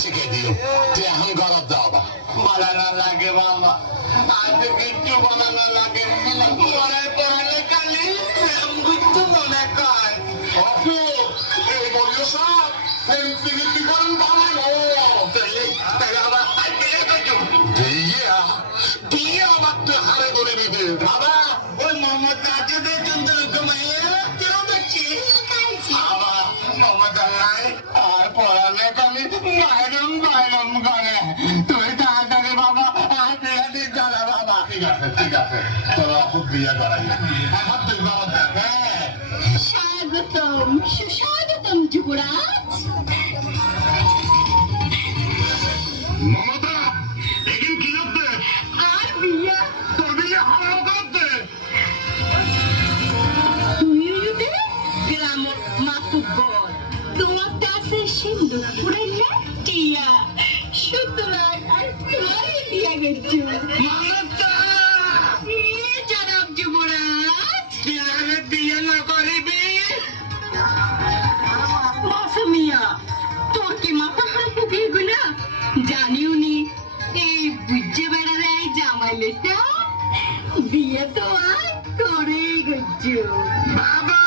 শিখে দিও তুই এখন গরব দাও বা বানানো লাগে বাবা আজ কিচ্ছু বানানো লাগে মনে পড়ালে কালি কিছু মনে কর আপু এই বলিও সব সেন্সিটিভিটি করেন বাবা তাহলে আবার বিয়ে করছো বিয়া বিয়ে আবার তো হারে ধরে নিবে বাবা ওই মোহাম্মদ রাজুদের জন্য তোমায় কেউ দেখছি বাবা মোহাম্মদ আল্লাহ আর পড়ালে কালি বাইরম বাইরম করে তুই তাড়াতাড়ি বাবা আর বিয়ে দিয়ে জানা বাবা ঠিক আছে তোরা খুব বিয়ে করাই আমার তুই গরব দেখ হ্যাঁ স্বাগতম সুস্বাগতম যুবরাজ মমতা এগিয়ে কি করতে আর বিয়া তোর বিয়ে হারাম করতে তুই উঠে গ্রামের মাতুব্বর তোমার কাছে সিন্ধু ফুরাইলে টিয়া সুতরাং আর তোমারই বিয়া গেছো মমতা জনাব যুবরাজ বিয়ে বিয়ে না করিবি মাসুমিয়া তোর কি মাথা খারাপ হয়ে গেল জানিও নি এই বুঝে বেড়ালে জামাইলেটা বিয়ে তো আর করেই গেছো বাবা